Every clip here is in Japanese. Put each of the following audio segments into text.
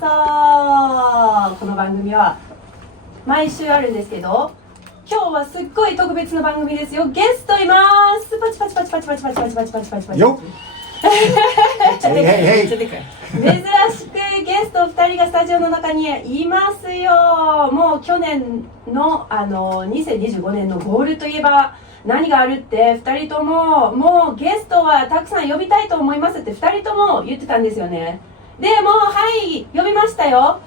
この番組は毎週あるんですけど、今日はすっごい特別な番組ですよ。ゲストいます。パチパチパチパチパチパチパチパチパチパチパチ。よっ珍しくゲスト2人がスタジオの中にいますよ。もう去年の2025年のゴールといえば何があるって2人とももうゲストはたくさん呼びたいと思いますって2人とも言ってたんですよね。でもはい呼びましたよ。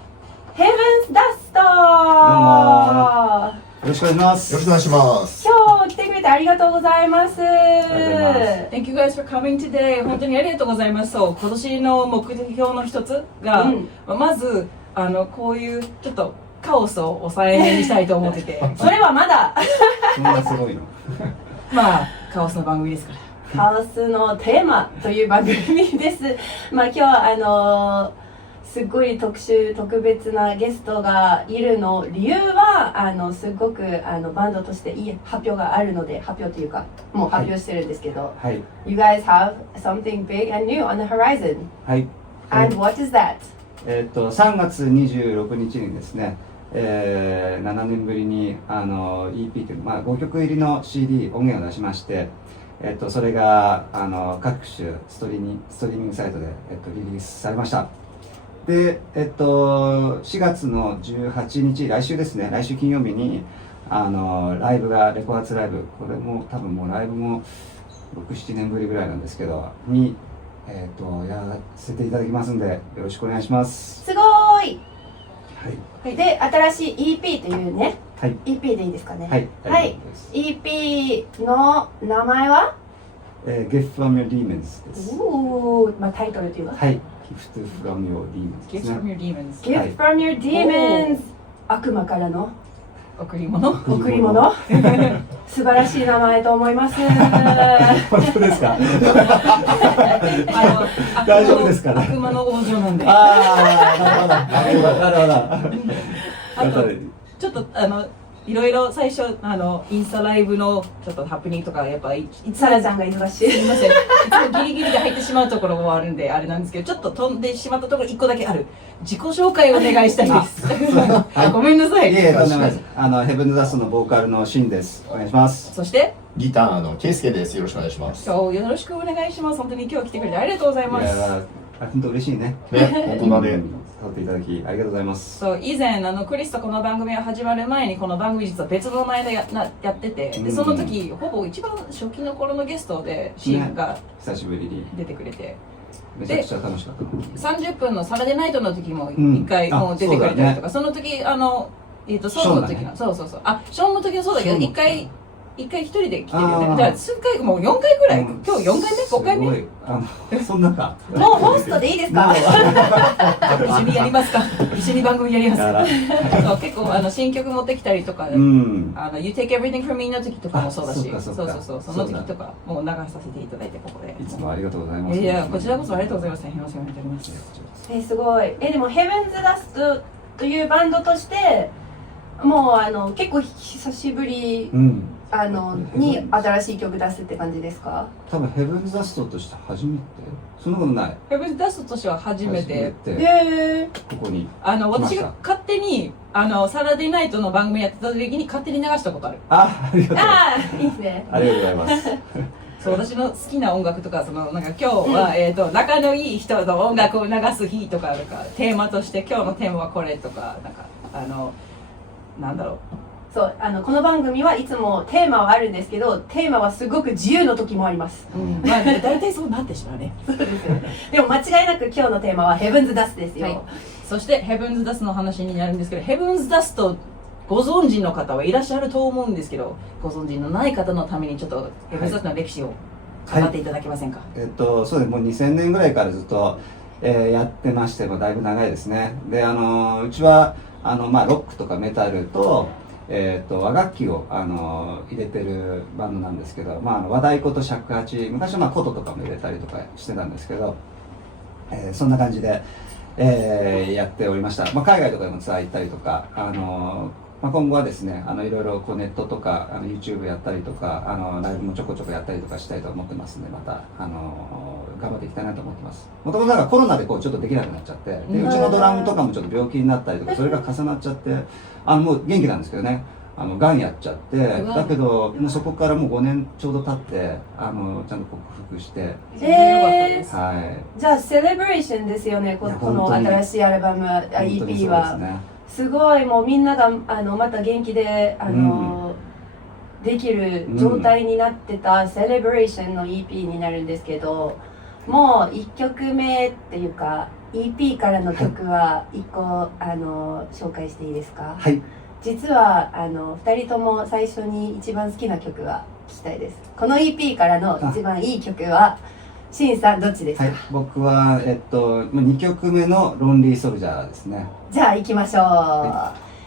ヘブンズダスト。どうもよろしくお願いします。よろしくお願いします。今日来てくれてありがとうございます。Thank you guys for coming today. 本当にありがとうございます。そう、今年の目標の一つが、まずこういうちょっとカオスを抑えめにしたいと思っててそれはまだそんなすごいのまあカオスの番組ですからカオスのテーマという番組です。まあ今日はすごい特別なゲストがいるの理由はすごくバンドとしていい発表があるので、発表というかもう発表してるんですけど、はい、You guys have something big and new on the horizon. はい、And what is that? 3月26日にですね、7年ぶりにEP という、まあ、5曲入りの CD 音源を出しまして、それが各種ストリーミングサイトで、リリースされました。で、4月の18日、来週ですね、来週金曜日にライブが、レコ発ライブ、これも多分もうライブも6、7年ぶりぐらいなんですけどに、やらせていただきますんで、よろしくお願いします。すごーい。はい、で、新しい EP というね、はい、EP でいいですかね。はい、はい、EP の名前はGift from Your Demons です。まあ、タイトルというか、はい、Gift from Your Demons です Gift ね。 from your demons Gift from your demons、悪魔からの贈り物贈り物素晴らしい名前と思います本当ですか大丈夫ですかね。悪魔の王女なんでああ、なるほどなるほどあとちょっといろいろ最初インスタライブのちょっとハプニングとかやっぱサラちゃんが忙しい。すみません、いつもギリギリで入ってしまうところもあるんであれなんですけど、ちょっと飛んでしまったところ1個だけある。自己紹介をお願いしたいですごめんなさい。いえいえ、とんでもないです。ヘブンズダストのボーカルのシンです。お願いします。そしてギターのケイスケです。よろしくお願いします。今日よろしくお願いします。本当に今日来てくれてありがとうございます。いや本当嬉しいね。ね、大人で撮っていただきありがとうございます。そう、以前クリスとこの番組が始まる前にこの番組実は別の前でやってて、でその時ほぼ一番初期の頃のゲストでシーンが久しぶりに出てくれて、めちゃくちゃ楽しかったの。30分のサラデーナイトの時も1回もう出てくれたりとか、その時ソロの時のそうショーンの時もそうだけど一回一人で来てるよね。だから数回もう4回ぐらい、今日4回目5回目そんなかもうホストでいいですか一緒にやりますか一緒に番組やりますそう結構新曲持ってきたりとか、You Take Everything From Me の時とかもそうだし、そうその時とかもう流させていただいて、ここでいつもありがとうございます。いやこちらこそありがとうございます。お世話になっております。すごい。でもヘブンズダストというバンドとしてもう結構久しぶりに新しい曲出すって感じですか？多分ヘブンズダストとして初めて。そんなことない。ヘブンズダストとしては初めてここに私が勝手にサラデーナイトの番組やってた時に勝手に流したことある。ありがとう。いいですね。ありがとうございます。そう私の好きな音楽とかなんか今日は仲のいい人の音楽を流す日とかあるから、テーマとして今日のテーマはこれとかなんかなんだろう。そうこの番組はいつもテーマはあるんですけど、テーマはすごく自由の時もあります。まあ大体そうなってしまうね。そうですよね。でも間違いなく今日のテーマはヘブンズダストですよ。はい、そしてヘブンズダストの話になるんですけど、ヘブンズダストご存知の方はいらっしゃると思うんですけど、ご存知のない方のためにちょっとヘブンズダストの歴史を語っていただけませんか？そうです。もう2000年ぐらいからずっと、やってまして、もうだいぶ長いですね。でうちはまあ、ロックとかメタルと和楽器を入れてるバンドなんですけど、まあ、和太鼓と尺八、昔はまあ琴とかも入れたりとかしてたんですけど、そんな感じで、やっておりました。まあ、海外とかでもツアー行ったりとか、今後はですねいろいろこうネットとかYouTube やったりとかライブもちょこちょこやったりとかしたいと思ってますんで、また頑張っていきたいなと思ってます。もともとコロナでこうちょっとできなくなっちゃって、でうちのドラムとかもちょっと病気になったりとか、それが重なっちゃってもう元気なんですけどね、がんやっちゃって、だけどもうそこからもう5年ちょうど経ってちゃんと克服して、はい、じゃあセレブレーションですよね、この新しいアルバム EP は、すごいもうみんながまた元気でできる状態になってたセレブレーションの EP になるんですけど、もう1曲目っていうか EP からの曲は1個紹介していいですか？はい。実は2人とも最初に一番好きな曲が聞きたいです。この EP からの一番いい曲はシンさんどっちですか？はい、僕は2曲目のロンリーソルジャーですね。じゃあ行きましょ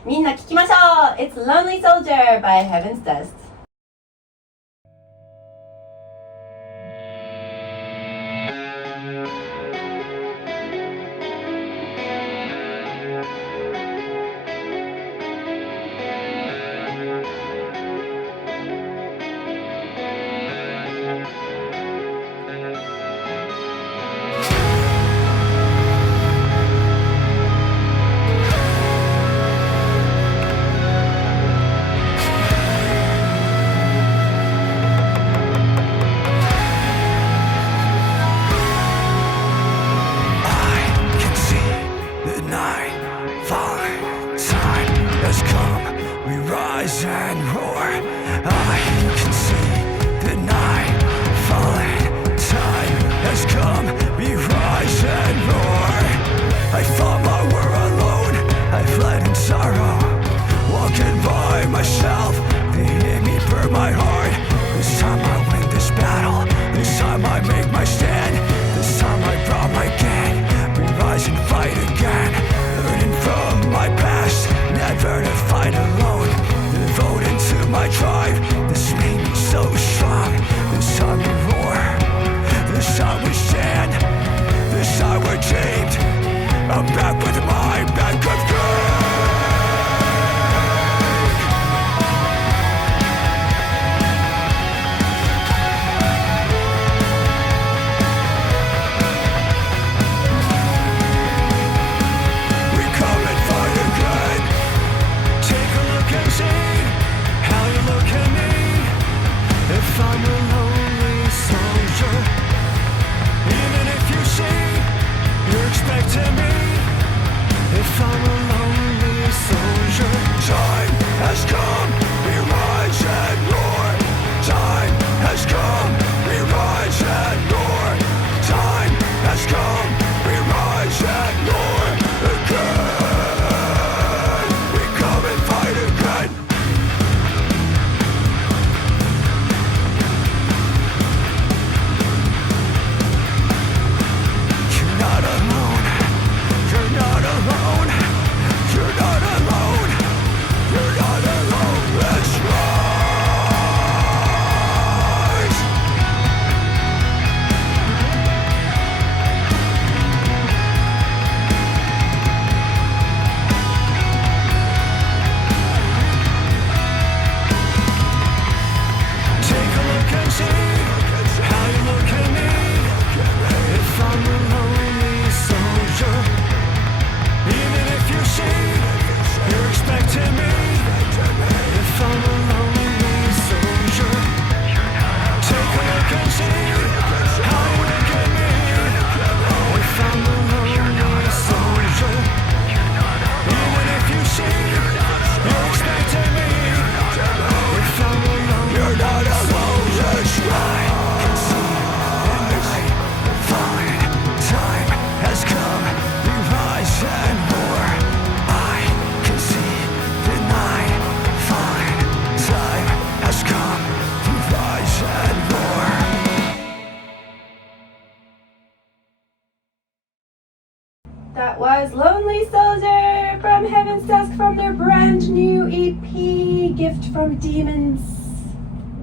う。みんな聞きましょう。It's Lonely Soldier by Heaven's Dust。That was Lonely Soldier from Heaven's Dusk from their brand new EP, Gift from Demons.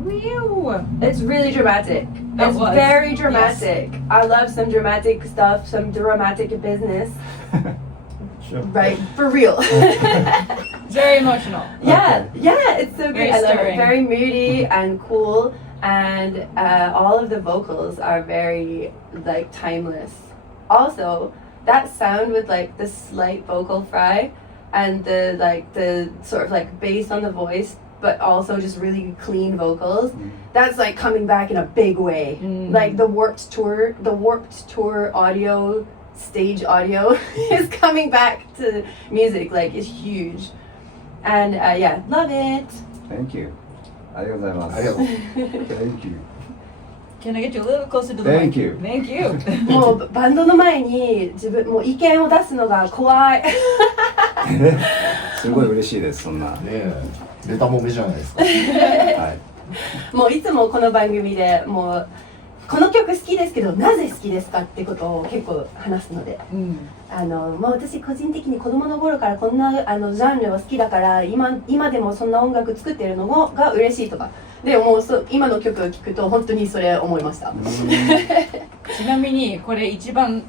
Whew. It's really dramatic. It's very dramatic. Yes. I love some dramatic stuff, some dramatic business. right, for real. Very emotional. Yeah, yeah, it's so Very great. I love it. stirring. Very moody and cool, and all of the vocals are very like timeless. Also, that sound with like the slight vocal fry and the sort of like bass on the voice, but also just really clean vocals. That's like coming back in a big way. Like the Warped Tour audio, stage audio is coming back to music. Like it's huge. And yeah, love it. Thank you. ありがとうございます。ありがとう。 Thank you. Can I get you a little closer to the Thank mic? you. Thank you. もうバンドの前に自分もう意見を出すのが怖い。すごい嬉しいです、そんな。ねえ、ベタもめじゃないですか。はい。もういつもこの番組でもうこの曲好きですけどなぜ好きですかってことを結構話すので、もう私個人的に子供の頃からこんなジャンルを好きだから今でもそんな音楽作ってるのが嬉しいとかでもう今の曲を聴くと本当にそれ思いました。ちなみにこれ一番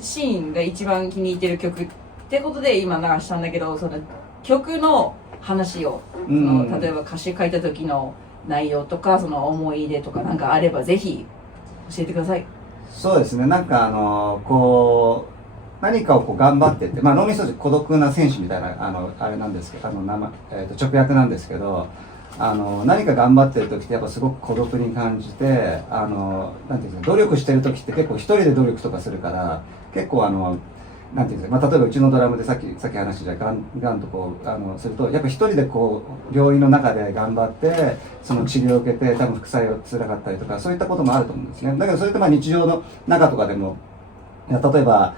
シーンが一番気に入ってる曲ってことで今流したんだけど、その曲の話をその例えば歌詞書いた時の内容とかその思い出とかなんかあればぜひ教えてください。そうですね、なんかこう何かをこう頑張ってって、まあ脳みそで孤独な戦士みたいなあれなんですけど直訳なんですけど、何か頑張ってる時ってやっぱすごく孤独に感じてなんていうんですか、努力してる時って結構一人で努力とかするから結構なんていうんですか、まあ、例えばうちのドラムでさっき話したガンとこうするとやっぱ一人でこう病院の中で頑張ってその治療を受けて多分副作用辛かったりとかそういったこともあると思うんですね。だけどそれってまあ日常の中とかでも例えば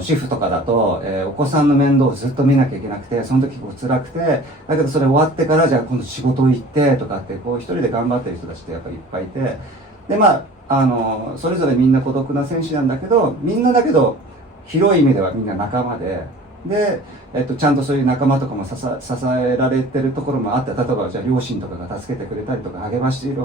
主婦とかだと、お子さんの面倒をずっと見なきゃいけなくてその時こう辛くてだけどそれ終わってからじゃあ今度仕事行ってとかってこう一人で頑張ってる人たちってやっぱりいっぱいいてでまあそれぞれみんな孤独な戦士なんだけどみんなだけど広い意味ではみんな仲間で、ちゃんとそういう仲間とかも支えられてるところもあって、例えばじゃあ両親とかが助けてくれたりとか励まして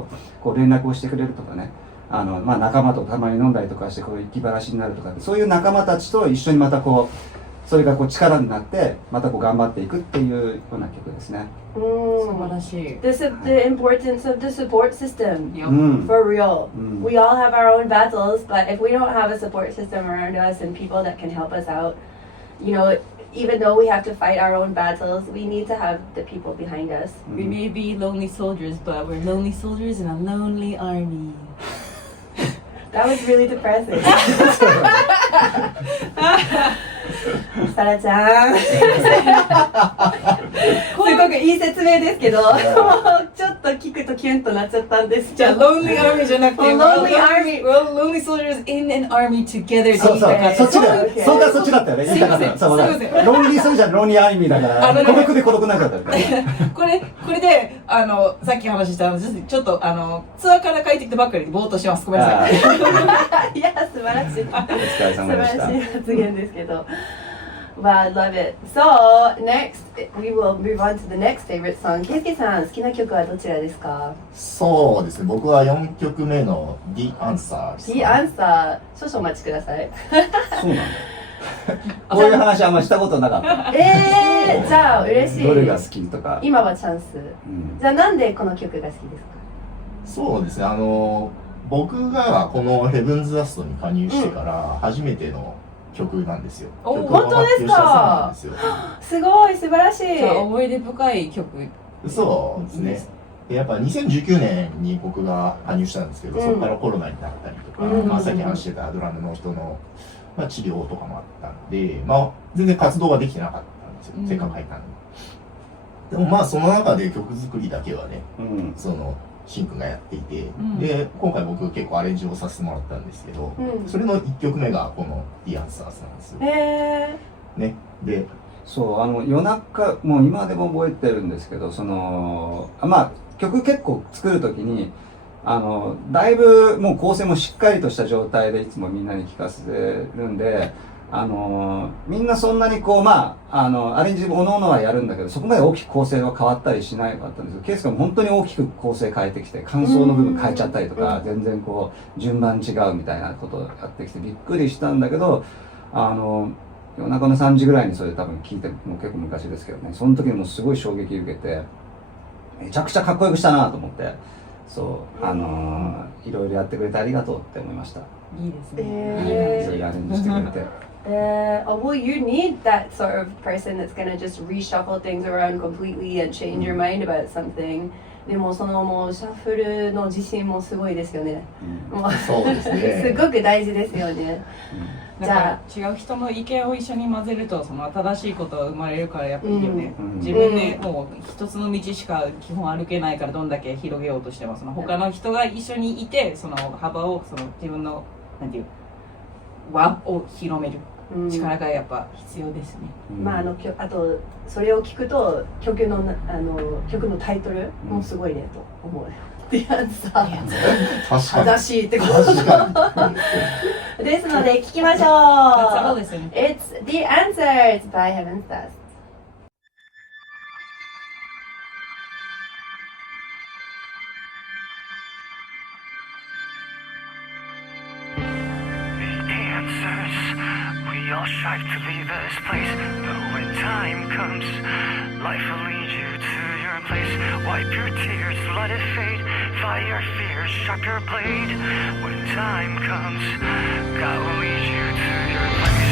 こう連絡をしてくれるとかね、まあ仲間とたまに飲んだりとかしてこう気晴らしになるとかそういう仲間たちと一緒にまたこうそれがこう力になってまたこう頑張っていくっていうような曲ですね。素晴らしい。The importance of the support system. Yep. For real. We all have our own battles, but if we don't have a support system around us and people that can help us out, you know, even though we have to fight our own battles, we need to have the people behind us. We may be lonely soldiers, but we're lonely soldiers in a lonely army. That was really depressing. サラちゃんすごくいい説明ですけどちょっと聞くとキュンとなっちゃったんです。じゃあ lonely army じゃなくて lonely army we're lonely soldiers in an army together. そうそう、そっちだよ。そっちだったよね。言いたかった。そうだ。ロンリーソルジャーロンリーアーミーだから孤独で孤独になっちゃったみたいな。これでさっき話したちょっとツアーから帰ってきたばっかりでぼーっとします。ごめんなさい。いや素晴らしい。お疲れ様でした。素晴らしい発言ですけど。Well, I love it. So, next, we will move on to the next favorite song. ケイスケさん、好きな曲はどちらですか？そうですね、僕は4曲目の The Answer です、The Answer、少々お待ちください。そうなんだ。こういう話あんましたことなかった。じゃあ嬉しい。どれが好きとか。今はチャンス。じゃあなんでこの曲が好きですか？そうですね、僕がこの Heaven's Dust に加入してから初めての曲なんですよ。本当ですか？すごい素晴らしい。じゃあ思い出深い曲。そうですね。やっぱ2019年に僕が加入したんですけど、そこからコロナになったりとか、まあさっき話してたドラムの人の、まあ、治療とかもあったんで、まあ全然活動ができてなかったんですよ。せっかく入ったのに。でもまあその中で曲作りだけはね、そのシンくんがやっていて、で今回僕結構アレンジをさせてもらったんですけど、それの1曲目がこの The Answers なんですよ。ね、でそう夜中もう今でも覚えてるんですけどまあ曲結構作る時にだいぶもう構成もしっかりとした状態でいつもみんなに聴かせてるんでみんなそんなにこうまあアレンジおのおのはやるんだけどそこまで大きく構成は変わったりしなかったんですけどケイスが本当に大きく構成変えてきて感想の部分変えちゃったりとか全然こう順番違うみたいなことをやってきてびっくりしたんだけど夜中の3時ぐらいにそれ多分聞いて、もう結構昔ですけどね、その時にもすごい衝撃受けて、めちゃくちゃかっこよくしたなと思って、そういろいろやってくれてありがとうって思いました。いいですね。いろいろアレンジしてくれて。Well, you need that sort of person that's gonna just reshuffle things around completely and change your mind about something. でもそのもうシャッフルの自信もすごいですよね。もうそうですねすごく大事ですよね。だから違う人の意見を一緒に混ぜるとその新しいことが生まれるからやっぱいいよね、自分でもう一つの道しか基本歩けないからどんだけ広げようとしてもその他の人が一緒にいてその幅をその自分のなんていう輪を広める力がやっぱ必要ですね、まああとそれを聞くと曲のタイトルもすごいねと思う。The answer 確かに正しいってこと確かにですので聞きましょう。 Let's all listen. It's The Answers by Heaven's Dust. We all strive to leave this place, but when time comes, life will lead you to your place. Wipe your tears, let it fade. Fight your fears, sharp your blade. When time comes, God will lead you to your place.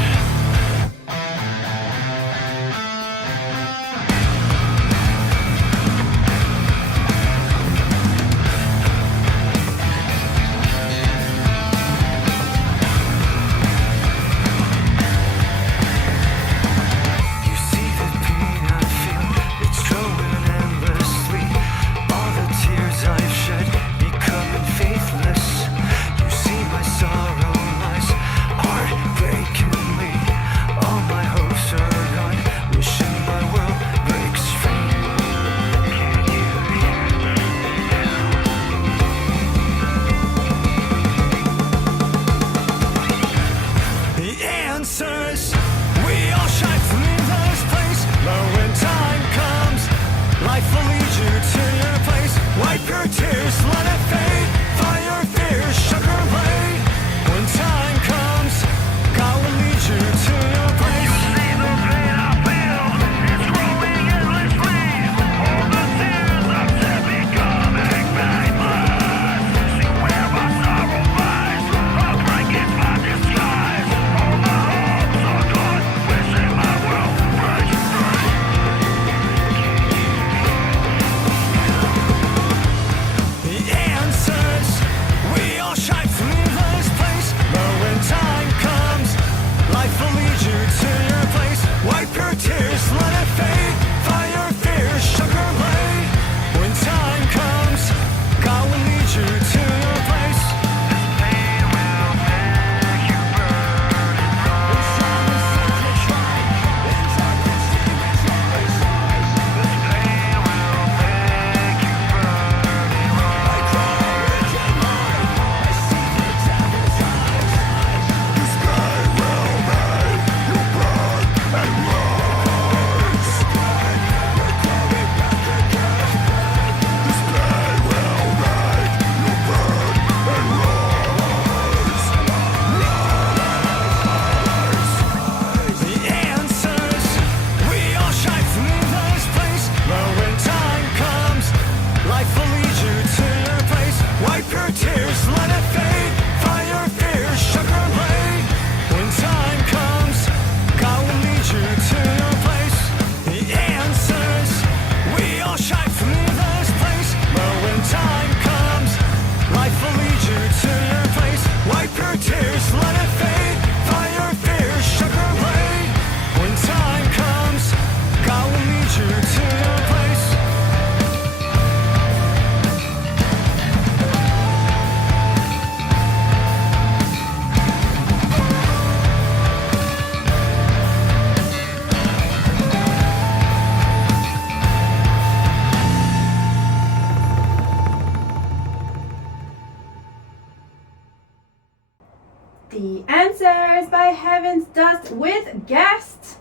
The Answers by Heaven's Dust with guest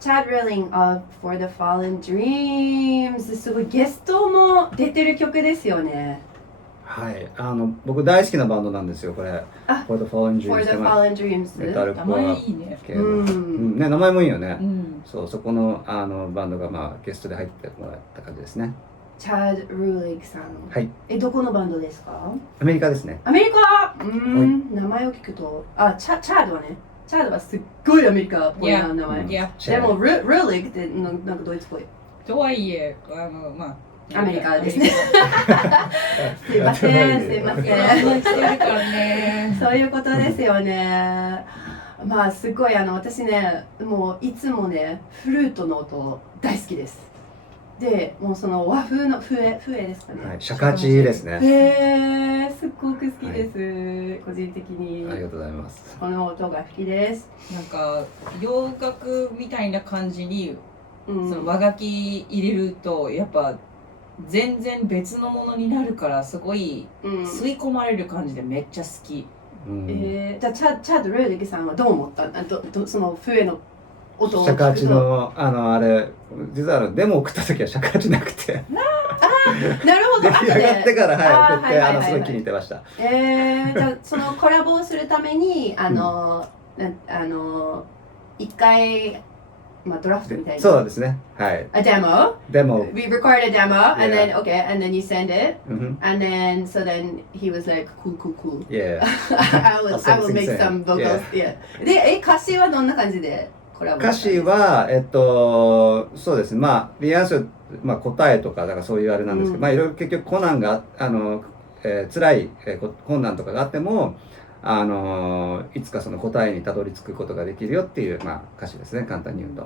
Chad Rilling of For the Fallen Dreams。 すごいゲストも出てる曲ですよね。はい、僕大好きなバンドなんですよこれ。あ For the Fallen For Dreams the でも Fallen Dreams メタル名コア前いいね。系の、うんね、名前もいいよね、うん。そうそこのバンドがゲストで入ってもらった感じですね。チャード・ルーレイクさん。はい、どこのバンドですか？アメリカですね。アメリカ。名前を聞くと、チャードはね。チャードはすっごいアメリカっぽいな名前。いや、でもルーレイクってなんかドイツっぽい。とはいえ、まあ、アメリカですね。すいません、すいません。してるからね。そういうことですよね。まあすごい私ね、もういつもねフルートの音大好きです。で、もうその和風の笛ですかね。はい、シャカチですね。すっごく好きです、個人的に。ありがとうございます。この音が好きです。なんか洋楽みたいな感じに、そその和楽器入れるとやっぱ全然別のものになるからすごい吸い込まれる感じでめっちゃ好き。じゃあチャード・ルーディクさんはどう思ったその笛の音をシャカチのあれ実はデモ送った時はシャカチなくてなるほど。出来上がってから送ってはいすごい気に入ってました。じゃあそのコラボをするために一回ドラフトみたいな。そうですね。はい。A demo. デモ。 We recorded a demo, and Yeah. then okay, and then you send it, Mhm. and then he was like, cool. Yeah. I will I'll make sing. some vocals. Yeah. で、歌詞はどんな感じでコラボ歌詞はそうですね。リアンス答えとかだからそういうあれなんですけど、いろいろ結局困難が辛い困難とかがあっても。いつかその答えにたどり着くことができるよっていう、歌詞ですね、簡単に言うと。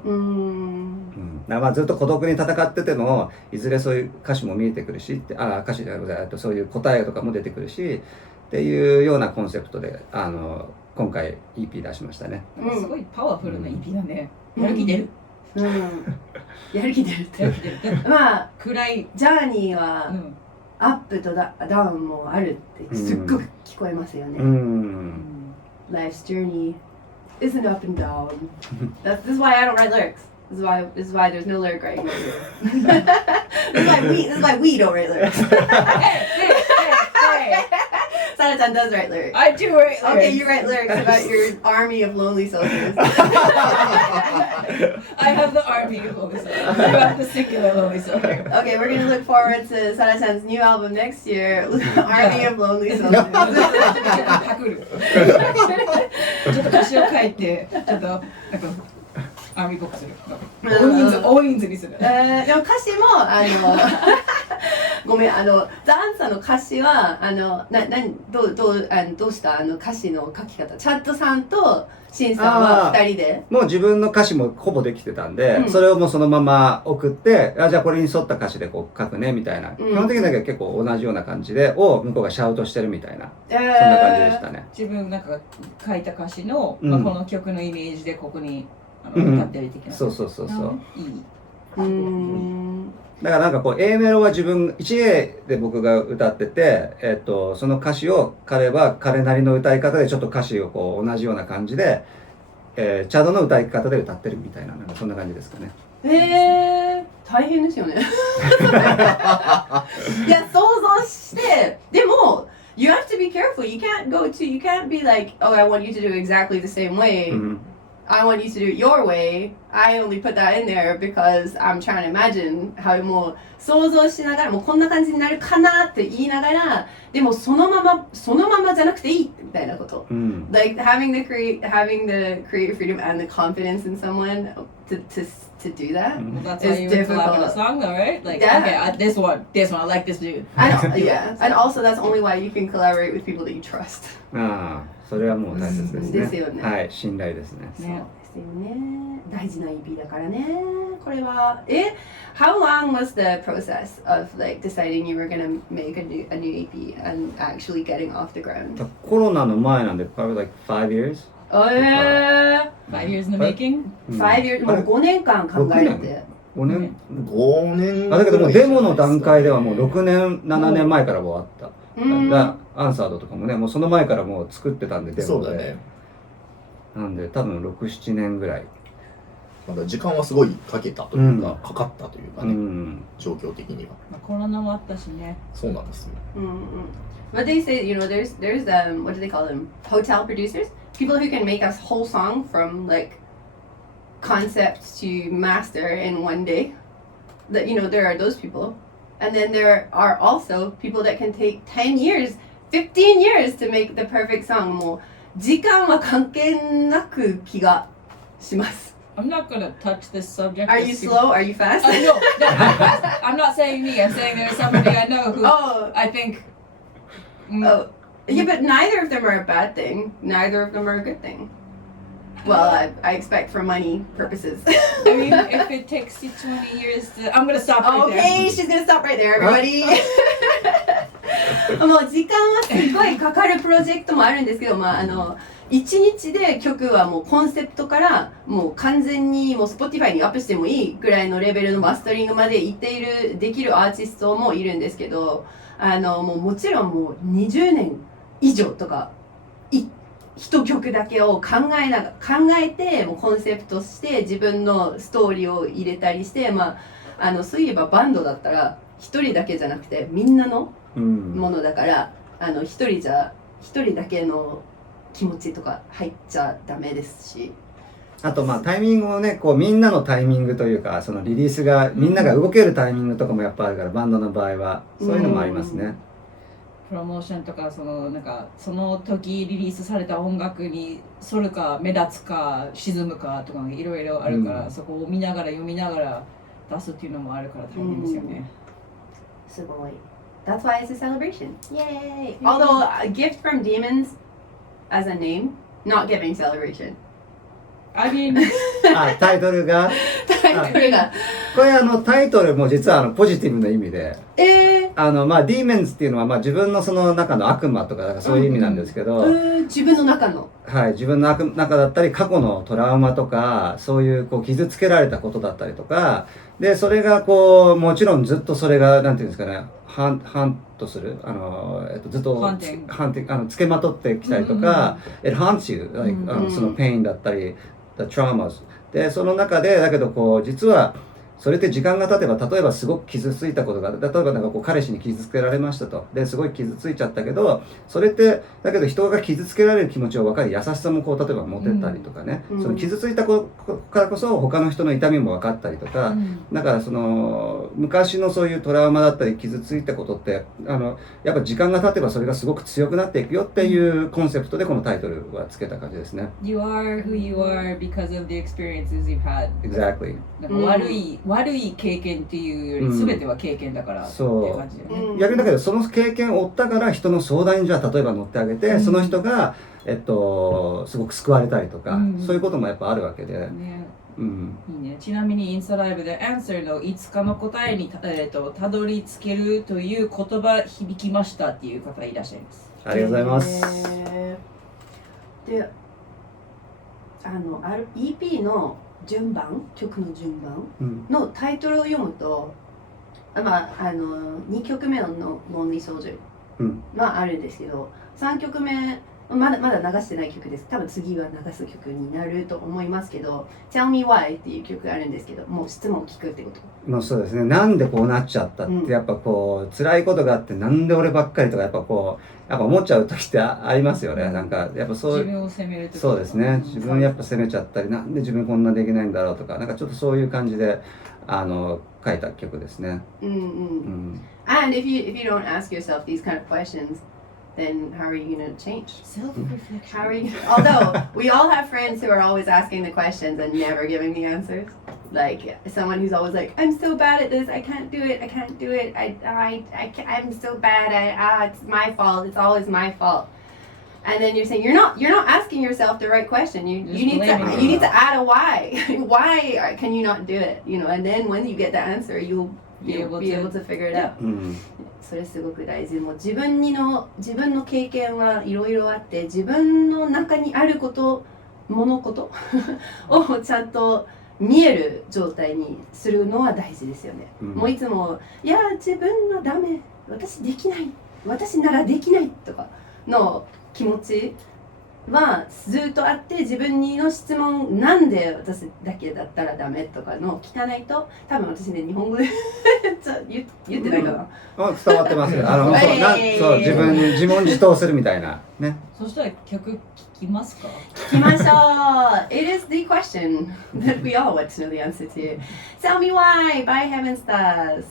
だからずっと孤独に戦っててもいずれそういう歌詞も見えてくるしって歌詞じゃなくてそういう答えとかも出てくるしっていうようなコンセプトで今回 EP 出しましたね。すごいパワフルな EP だね。やる気出る。やる気出るって。やる気出る。暗いジャーニーは、アップとダウンもあるってすっごく聞こえますよね。Life's journey isn't up and down. This is why I don't write lyrics. This is why there's no lyric writing. This is why we don't write lyrics. Sana-chan does write lyrics. I do write lyrics. Okay, you write lyrics about your army of lonely soldiers. I have the army of lonely soldiers. You have the singular lonely soldier. Okay, we're gonna look forward to Sana-chan's new album next year, Army of Lonely Soldiers. パクる。ちょっと歌詞を書いて、ちょっとなんかアーミーボックスする。大人数にする。でも歌詞もごめんザ・アンサーの歌詞はどうした歌詞の書き方。チャットさんとシンさんは2人でもう自分の歌詞もほぼできてたんで、それをもうそのまま送ってじゃあこれに沿った歌詞でこう書くねみたいな、基本的には結構同じような感じで向こうがシャウトしてるみたいな、そんな感じでしたね。自分なんか書いた歌詞の、この曲のイメージでここに歌ってる的な。そう。いい。だからなんかこう A メロは自分 1A で僕が歌ってて、その歌詞を彼は彼なりの歌い方でちょっと歌詞をこう同じような感じで、チャドの歌い方で歌ってるみたいな、なんかそんな感じですかね。大変ですよね。いや想像してでも you have to be careful. You can't be like, oh, I want you to do exactly the same way. I want you to do it your way. I only put that in there because I'm trying to imagine how もう想像しながらもうこんな感じになるかなって言いながらでもそのままじゃなくていいみたいなこと。Like having the creative freedom and the confidence in someone to do that. That's why you collab a song though, right? Like, okay, this one, I like this dude. Yeah, and also that's only why you can collaborate with people that you trust. それはもう大切ですね。ですよね。はい、信頼ですね。そうですよね。大事な EP だからね。これはHow long was the process of like deciding you were gonna make a new EP and actually getting off the ground? コロナの前なんで probably like 5 years. 5 years in the making? 5 years もう5年間考えて。5年5年だけどもうデモの段階ではもう6年7年前からもうあった。アンサードとかもね、もうその前からもう作ってたんでデモで。そうだね。なんで多分6、7年ぐらい。まだ時間はすごいかけたというか、うんかかったというかうね、ん状況的には。まあコロナもあったしね。そうなんですよ。But they say, you know, there's what do they call them? Hotel producers, people who can make a whole song from like concept to master in one day. That, you know, there are those people, and then there are also people that can take 10 years, 15 years to make the perfect song. もう時間は関係なく気がします。 I'm not gonna touch this subject. Are you slow? Are you fast? No, I'm not saying me. I'm saying there's somebody I know who Oh. I think. Oh, yeah, but neither of them are a bad thing. Neither of them are a good thing. Well, I expect for money purposes. I mean, if it takes you 20 years to, I'm gonna stop right Okay, there. she's gonna stop right there, everybody. もう時間はすごいかかるプロジェクトもあるんですけど、まあ1日で曲はもうコンセプトからもう完全にもう Spotify にアップしてもいいぐらいのレベルのマスタリングまでできるアーティストもいるんですけど、もちろんもう20年以上とか一曲だけを考えてもうコンセプトして自分のストーリーを入れたりして、そういえばバンドだったら一人だけじゃなくてみんなのものだから、一人だけの気持ちとか入っちゃダメですし。あとタイミングをねこうみんなのタイミングというかそのリリースがみんなが動けるタイミングとかもやっぱあるからバンドの場合はそういうのもありますね。プロモーションとかなんかその時リリースされた音楽に反るか目立つか沈むかとかいろいろあるから、そこを見ながら読みながら出すっていうのもあるから大変ですよね。すごい。That's why it's a celebration. Yay! Although a gift from demons as a name, not giving celebration. I mean, タイトルがタイトルが。これタイトルも実はポジティブな意味で。ディーメンズっていうのは自分のその中の悪魔とかそういう意味なんですけど、自分の中の自分の中だったり過去のトラウマとかそういう傷つけられたことだったりとかでそれがもちろんずっとそれがなんていうんですかねハントするずっとつけまとってきたりとか、it haunts you like そのペインだったり the traumas でその中でだけど実はそれって時間が経てば例えばすごく傷ついたことが例えば彼氏に傷つけられましたとですごい傷ついちゃったけどそれってだけど人が傷つけられる気持ちを分かり優しさも例えば持てたりとかね、その傷ついたからこそ他の人の痛みも分かったりとか、だからその昔のそういうトラウマだったり傷ついたことってやっぱ時間が経てばそれがすごく強くなっていくよっていうコンセプトでこのタイトルはつけた感じですね。You are who you are because of the experiences you've had. Exactly. 悪い経験っていうより全ては経験だからっていう感じだよね。逆にだけどその経験を負ったから人の相談にじゃあ例えば乗ってあげて、その人がすごく救われたりとか、そういうこともやっぱあるわけで。ね、いいね。ちなみにインスタライブで Answer のいつかの答えにたどり着けるという言葉響きましたっていう方いらっしゃいます。ありがとうございます。で、EP の曲の順番のタイトルを読むと、2曲目の「Lonely Soldier」はあるんですけど、3曲目まだ流してない曲です。多分次は流す曲になると思いますけど「Tell Me Why」っていう曲があるんですけど、もう質問を聞くってこと。もうそうですね。なんでこうなっちゃったって、やっぱ辛いことがあってなんで俺ばっかりとかやっぱ思っちゃう時ってありますよね。なんかやっぱそう自分を責めるとか。そうですね。自分やっぱ責めちゃったり、なんで自分こんなできないんだろうとか、なんかちょっとそういう感じで書いた曲ですね。And if you don't ask yourself these kind of questions, then how are you going to change? Self-reflection. How are you? Although we all have friends who are always asking the questions and never giving the answers. Like someone who's always like, I'm so bad at this. I can't do it. I'm so bad. It's my fault. It's always my fault. And then you're saying you're not asking yourself the right question. You need to add a why. Why can you not do it? And then when you get the answer, you'll be able to figure it out. それすごく大事。もう自分の経験はいろいろあって、自分の中にある物事をちゃんと見える状態にするのは大事ですよね。もういつも自分はダメ、私できない、私ならできないとかの気持ちはずっとあって、自分にの質問なんで私だけだったらダメとかの聞かないと、多分私ね日本語で言ってないかな、伝わってますよ。そう自問自答するみたいなね。そしたら曲聞きますか？聞きましょう。 It is the question that we all want to know the answer to. Tell me why by Heaven Stars.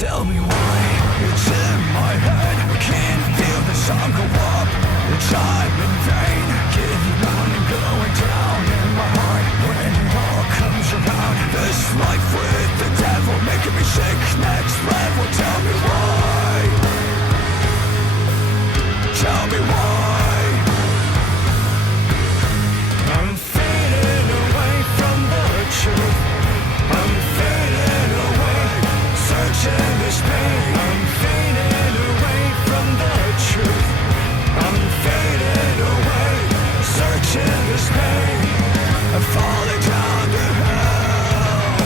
Tell me why it's in my head. I can't feel the sun go up. The time in vain. Getting on and going down in my heart when it all comes around. This life with the devil making me sick. Next level. Tell me why. Tell me why. I'm fading away from the truth. I'm fading away. Searching this pain. I'm fading away from the truth. I'm fading away. Searching this pain. I'm falling down to hell.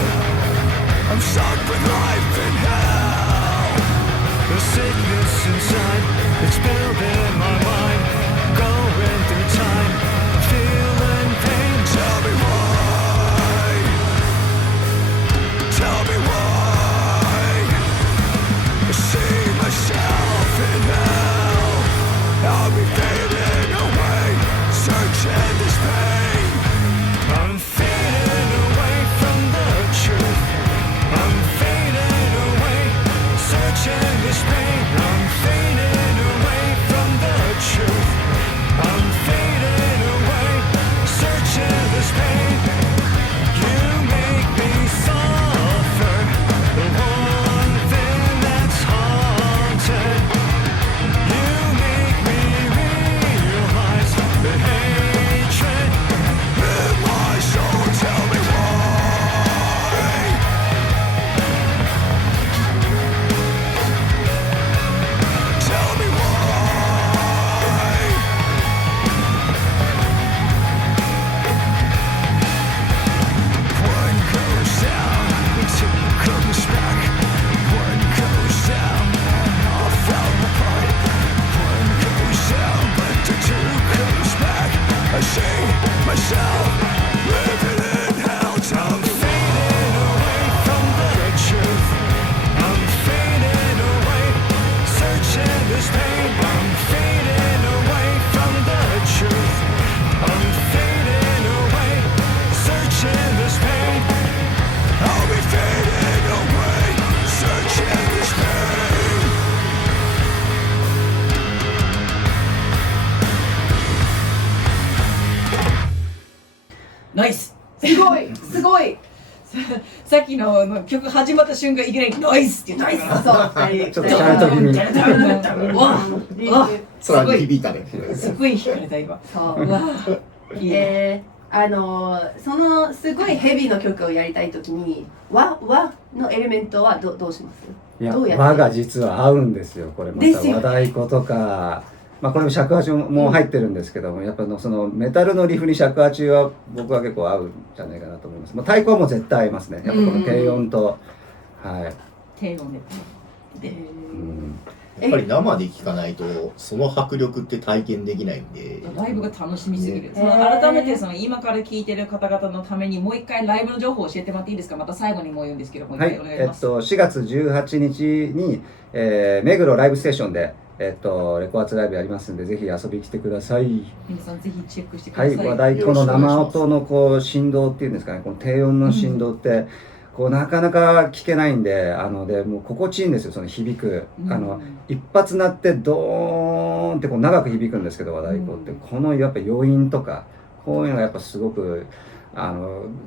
I'm stuck with life in hell. The sickness inside, it's building my mind. Going through time, feeling pain. Tell me why. Tell me why. I see myself in hell. I'll be fading away, searching this pain. I'm fading away from the truth. I'm fading away, searching this pain. I'm fading away from the truth. I'm fading away, searching this pain. You make me suffer, the one thing that's haunted. You make me realize the hatred in my soul. Tell me why. Tell me why. One goes down, two comes back. One goes down, and all fell apart. One goes down, but the two comes back. I see myself living in hell. I'm fading away from the truth. I'm fading away, searching this pain. I'm fading away from the truth. I'm fading away, searching this pain. I'll be fading away, searching this pain.ナイス。すごいすごい。さっきの曲始まった瞬間いきなりナイスって言ってた。そう二人ちょっとシャウト気味に。わ空に響いたね。すごい惹かれた今。そううわいいね。そのすごいヘビーの曲をやりたいときに和のエレメントはどうします？いやどうやって和が実は合うんですよ。これまたですよ和太鼓とか、まあこれも尺八も入ってるんですけども、やっぱそのメタルのリフに尺八は僕は結構合うんじゃないかなと思います。まあ太鼓はもう絶対合いますね。やっぱこの低音と、はい。低音で。うんやっぱり生で聴かないとその迫力って体験できないんで。ライブが楽しみすぎる。ねその改めてその今から聞いてる方々のためにもう一回ライブの情報を教えてもらっていいですか？また最後にもう言うんですけど、もう一はい回お願いします。 4月18日に、目黒ライブステーションで、レコアツライブやりますんで、ぜひ遊びに来てください。皆さんぜひチェックしてくはい、ださい。和太鼓の生音のこう振動っていうんですかね、この低音の振動って、こうなかなか聞けないんで、でもう心地いいんですよ、その響く。一発鳴ってドーンってこう長く響くんですけど、和太鼓って、このやっぱ余韻とか、こういうのがやっぱすごく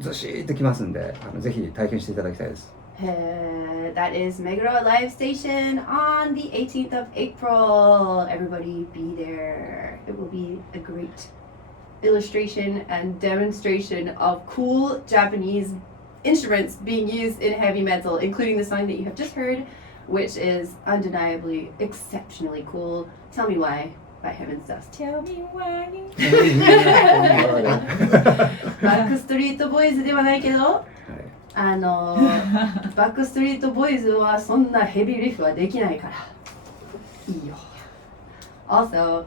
ずしーってきますんで、ぜひ体験していただきたいです。That is Meguro Live Station on the 18th of April. Everybody be there. It will be a great illustration and demonstration of cool Japanese instruments being used in heavy metal, including the song that you have just heard, which is undeniably exceptionally cool. Tell Me Why by Heaven's Dust. Tell me why. バックストリートボーイズではないけど、バックストリートボーイズはそんなヘビーリフはできないからいいよ。Also,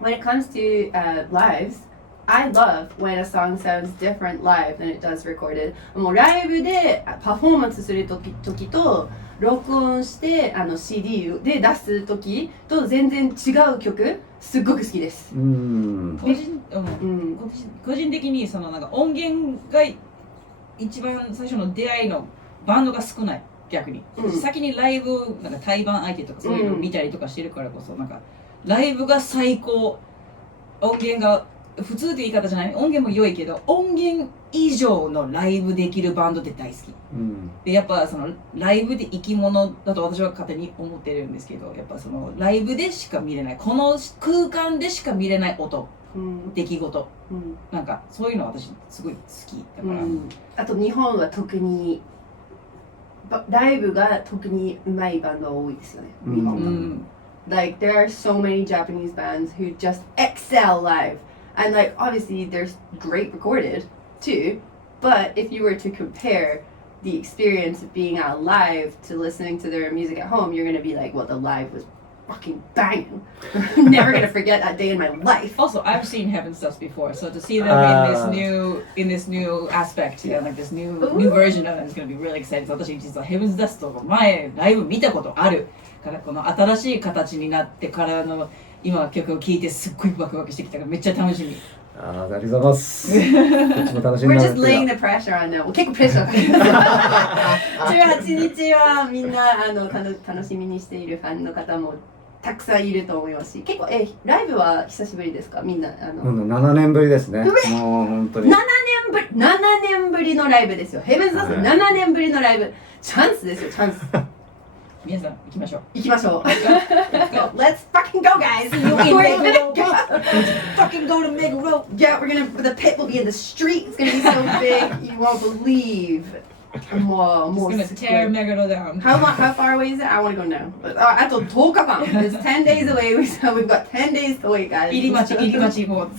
when it comes to lives, I love when a song sounds different live than it does recorded. もうライブでパフォーマンスする時と録音してCD で出す時と全然違う曲すっごく好きです。個人的にそのなんか音源が一番最初の出会いのバンドが少ない逆に、先にライブなんか対バン相手とかそういうのを見たりとかしてるからこそ、なんかライブが最高、音源が普通って言い方じゃない、音源も良いけど音源以上のライブできるバンドって大好き、でやっぱそのライブで生き物だと私は勝手に思ってるんですけど、やっぱそのライブでしか見れないこの空間でしか見れない音、出来事、なんかそういうの私すごい好きだから、あと日本は特にライブが特に上手いバンド多いですよね、日本は。Like there are so many Japanese bands who just excel live, and like obviously they're great recorded too, but if you were to compare the experience of being out live to listening to their music at home, you're gonna be like, well, the live was fucking banging. Never gonna forget that day in my life. Also, I've seen Heaven's Dust before, so to see them in this new aspect, like this new version of it is gonna be really exciting. 私実は Heaven's Dust を前ライブ見たことあるからこの新しい形になってからの今曲を聴いてすっごいワクワクしてきたからめっちゃ楽しみ。ありがとうございます。こっちも楽しみ We're にな just って laying the pressure on them. 結構プレッシャー18日はみんな楽しみにしているファンの方もたくさんいると思いますし、結構ライブは久しぶりですか？みんな7年ぶりですね。もう本当に7年ぶりのライブですよ。ヘブンズダスト7年ぶりのライブ。チャンスですよ、チャンス。皆さん行きましょう。行きましょう。Let's fucking go, guys. We're gonna go. Fucking go to Meguro. Yeah, the pit will be in the street. It's gonna be so big, you won't believe. More It's gonna tear Meguro down. How far away is it? I want to go now. あと10日間。It's 10 days away. So we've got 10 days to wait, guys. 入り待ちもう。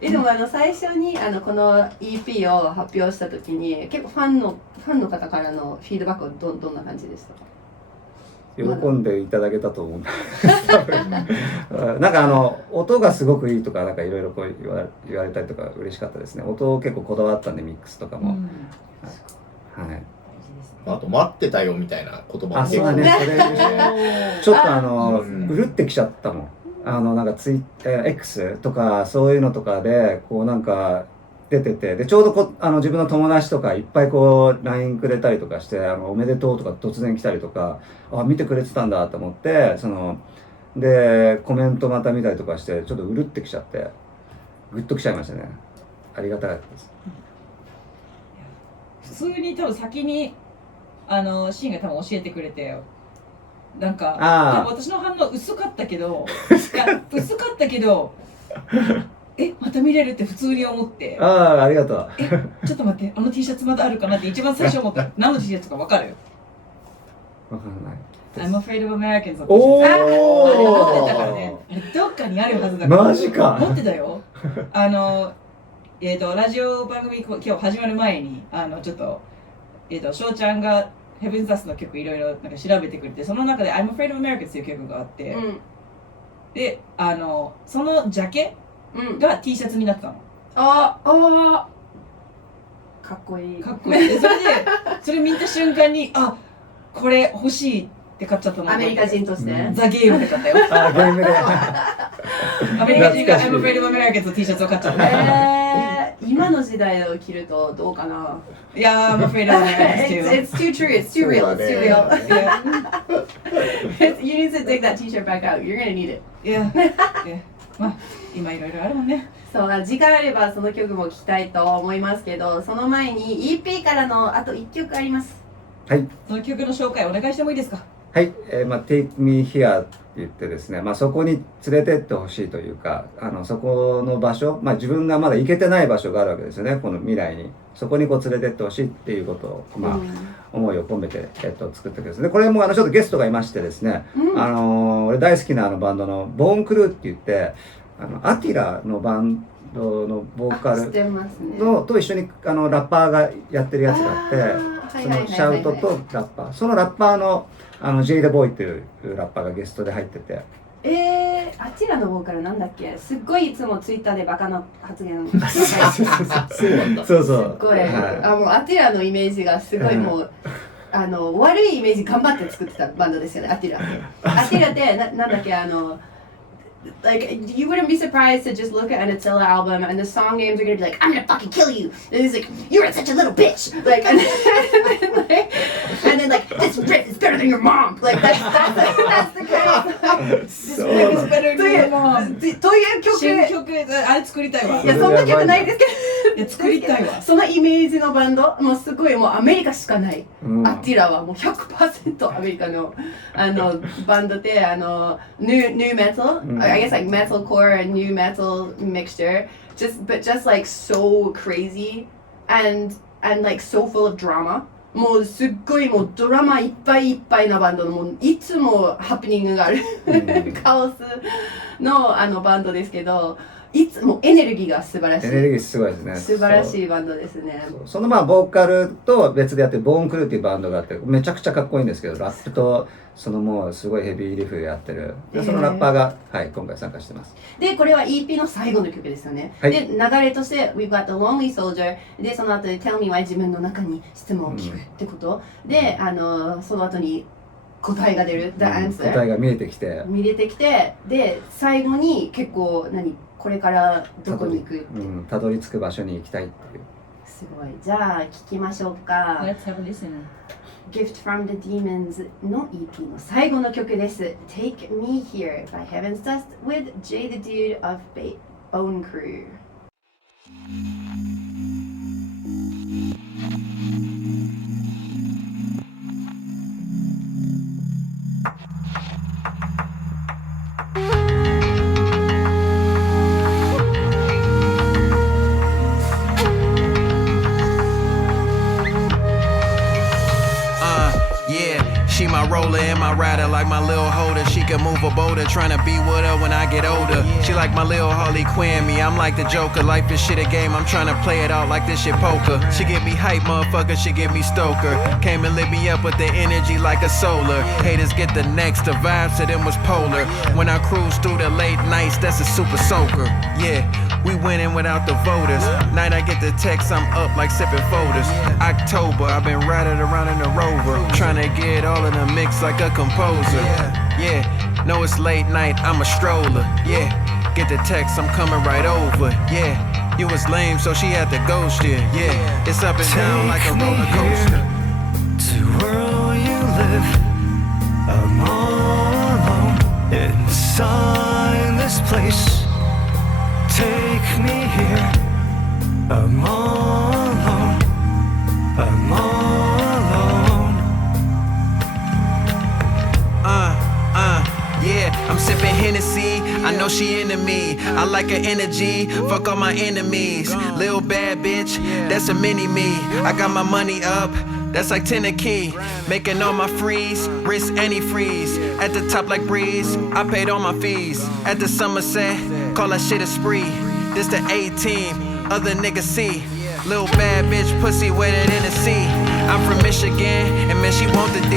でも最初にこの EP を発表した時に結構ファンの方からのフィードバックはどんな感じでしたか？喜んでいただけたと思うんだなんか音がすごくいいとかなんかいろいろこう言われたりとか嬉しかったですね。音結構こだわったんでミックスとかも、はい。あと待ってたよみたいな言葉もそうだね。それちょっとうるってきちゃったもん。なんかX とかそういうのとかでこうなんか出てて、でちょうど自分の友達とかいっぱいこう LINE くれたりとかしておめでとうとか突然来たりとか、見てくれてたんだと思ってでコメントまた見たりとかしてちょっとうるってきちゃってグッときちゃいましたね。ありがたかったです。普通に多分先にシーンが多分教えてくれて。なんか私の反応薄かったけどまた見れるって普通に思って、ありがとう。ちょっと待って、T シャツまだあるかなって一番最初思った。何の T シャツか分かる？分かんない。I'm afraid of Americans の T シャツ。おー、あれ持ってたからね。あれどっかにあるはずだから。マジか。持ってたよ。ラジオ番組今日始まる前にちょっと翔ちゃんがヘブンズダストの曲いろいろなんか調べてくれて、その中で I'm Afraid of Americans っていう曲があって、でそのジャケが T シャツになってたの。かっこいい。かっこいい。それ見た瞬間にこれ欲しいって買っちゃったの。アメリカ人として。ザ・ゲームで買ったよ。ゲームで。アメリカ人が I'm Afraid of Americans の T シャツを買っちゃった。今の時代を着るとどうかな。いや、I'm afraid of Americans too. It's too true. It's too real. It's too real. You need to dig that T-shirt back out. You're gonna need it. Yeah. まあ今いろいろあるもんね。そう時間あればその曲も聴きたいと思いますけど、その前に EP からのあと1曲あります。はい、その曲の紹介お願いしてもいいですか。はい、Take Me Here って言ってですね、そこに連れてってほしいというか、そこの場所、自分がまだ行けてない場所があるわけですよね、この未来に。そこに連れてってほしいっていうことを、思いを込めて、作った曲ですね。これもちょっとゲストがいましてですね、俺大好きなバンドのボーンクルーって言って、アティラのバンドのボーカルのと一緒にラッパーがやってるやつがあって、そのシャウトとラッパー、そのラッパーのジェイダボーイっていうラッパーがゲストで入ってて、あちらのボーカルなんだっけ。すっごいいつもツイッターでバカな発言そうなんだ。そうそう、すっごい、もうアティラのイメージがすごいもう、悪いイメージ頑張って作ってたバンドですよね、アティラ。アティラってなんだっけ、like you wouldn't be surprised to just look at an Attila album and the song names are gonna be like, I'm gonna fucking kill you, and he's like, you're such a little bitch, like and then like this riff is better than your mom, like that's the kind ofそうなんだ。という曲。新曲あれ作りたいわ。いやそんな曲ないですけど、いや作りたいわ。そのイメージのバンドもうすごいもうアメリカしかない、アティラはもう 100% アメリカのバンドでnew metal、I guess like metalcore and new metal mixture, just like so crazy and like so full of drama. もうすっごいもうドラマいっぱいいっぱいなバンドのもういつもハプニングがあるカオスのバンドですけど、いつもエネルギーが素晴らしい。エネルギーすごいですね。素晴らしいバンドですね。そのボーカルと別でやってるボーンクルーっていうバンドがあってめちゃくちゃかっこいいんですけど、ラップとそのもうすごいヘビーリフやってるで、そのラッパーが、今回参加してます。でこれは EP の最後の曲ですよね、で流れとして We've got the Lonely Soldier で、その後で Tell Me Why 自分の中に質問を聞くってこと、でその後に答えが出る The Answer、答えが見えてきてで最後に結構これからどこに行くって、たどり着く場所に行きたいっていう。すごい。じゃあ聞きましょうか。 Let's have a listen. Gift from the Demons の EP の最後の曲です。 Take Me Here by Heaven's Dust with Jay the Dude of Bone Crew。She my roller and my rider, like my little holder. She can move a boulder, tryna be with her when I get older. She like my little Harley Quinn, me, I'm like the Joker. Life is shit a game, I'm tryna play it out like this shit poker. She get me hype, motherfucker, she get me stoker. Came and lit me up with the energy like a solar. Haters get the next, the vibes to them was polar. When I cruise through the late nights, that's a super soaker. Yeah, we winning without the voters. Night I get the text, I'm up like sipping folders. October, I've been riding around in a Rover, tryna get all in the mix like a composer. Yeah, know it's late night, I'm a stroller. Yeah, get the text, I'm coming right over. Yeah, you was lame, so she had to ghost you. Yeah, it's up and down like a roller coaster. To where you live, I'm all alone inside this place. Take me here, I'm all alone, I'm all alone. Yeah, I'm sipping Hennessy, I know she into me. I like her energy, fuck all my enemies. Lil' bad bitch, that's a mini-me. I got my money up, that's like 10 a key. Making all my frees, wrist anti-freeze. At the top like breeze, I paid all my fees. At the Somerset, call that shit a spree. This the A-team, other niggas see. Lil' bad bitch, pussy wetter than the sea. I'm from Michigan, and man, she want the D.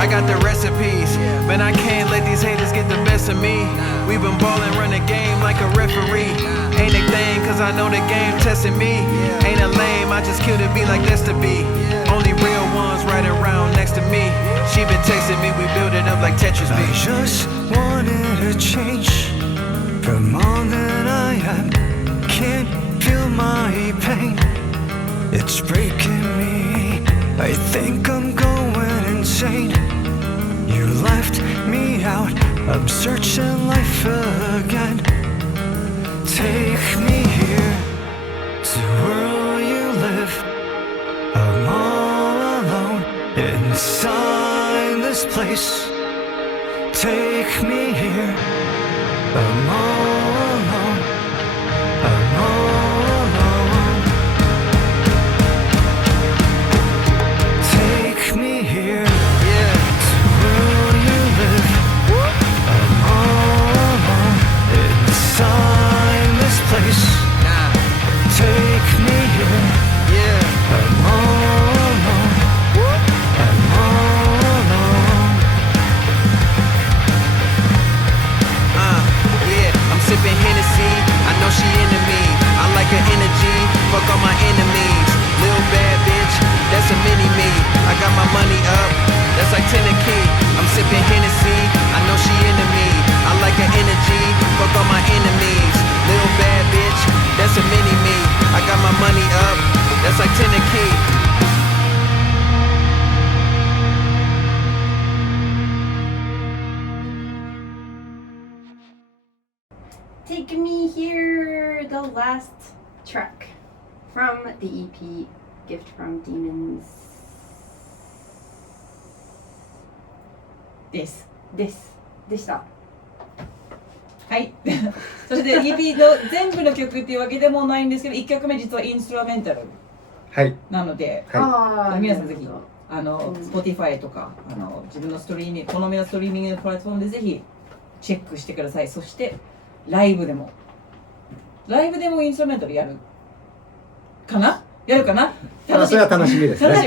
I got the recipes, man, I can't let these haters get the best of me. We been ballin', run the game like a referee. Ain't a thing, cause I know the game testing me. Ain't a lame, I just kill the beat like that's to be. Only real ones right around next to me. She been texting me, we build it up like Tetris I beat. just wanted to change from all that I am. Can't feel my pain, it's breaking me. I think I'm going insane. You left me out, I'm searching life again. Take me here to where you live. I'm all alone inside this place. Take me here. I'm all alone. I'm all alone. Take me here. Yeah. To where you live. I'm all alone inside this place. Take me here. Yeah. I'm all alone. I'm all alone. Yeah, I'm sipping Hennessy. I know she into me. I like her energy. Fuck all my enemies. Little bad bitch, that's a mini me. I got my money up, that's like 10 a key. I'm sipping Hennessy. I know she into me. I like her energy. Fuck all my enemies. Little bad bitch, that's a mini me. I got my money up, that's like 10 a key. Take Me Here, the last track from the EP Gift from Demons ですでした。はいそれで EP の全部の曲っていうわけでもないんですけど、1曲目実はインストラメンタルはいなので、あ皆さんぜひん Spotify とか自分の好みのストリーミングのプラットフォームでぜひチェックしてください。そしてライブでもインストラメンタルやるかなそれは楽しみですね。楽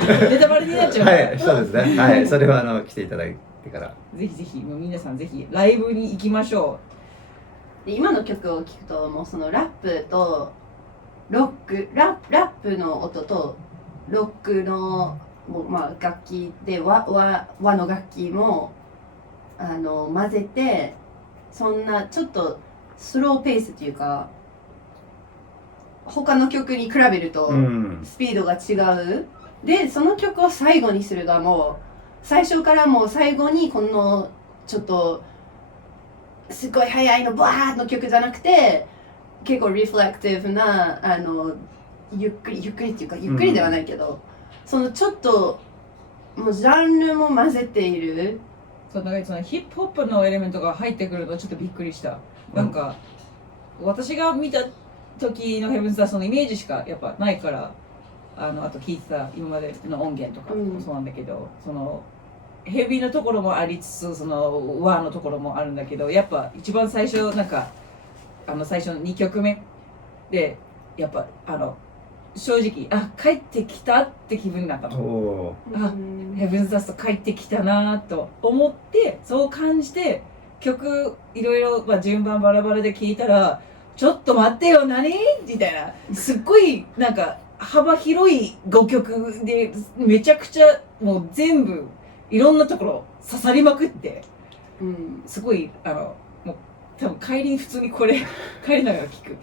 しみネタバレになっちゃうから、はい、そうですね。はい、それは来ていただいてから。ぜひぜひもう皆さんぜひライブに行きましょで今の曲を聴くともうそのラップとロックラップの音とロックのもう、まあ、楽器で和の楽器も混ぜてそんなちょっとスローペースっていうか他の曲に比べるとスピードが違う、でその曲を最後にするがもう最初からもう最後にこのちょっとすごい速いのバーッの曲じゃなくて結構リフレクティブなゆっくりっていうかゆっくりではないけど、そのちょっともうジャンルも混ぜている。そのヒップホップのエレメントが入ってくるのちょっとびっくりした。なんか私が見た時のヘブンズ・ダストのイメージしかやっぱないから、あと聞いてた今までの音源とかもそうなんだけど、そのヘビーのところもありつつその和のところもあるんだけど、やっぱ一番最初なんか最初の2曲目でやっぱ正直帰ってきたって気分になったの。ヘブンズ・ダスト帰ってきたなと思ってそう感じて曲いろいろ順番バラバラで聴いたらちょっと待ってよ何みたいなすっごいなんか幅広い5曲でめちゃくちゃもう全部いろんなところ刺さりまくって、すごいもう多分帰りに普通にこれ帰りながら聴く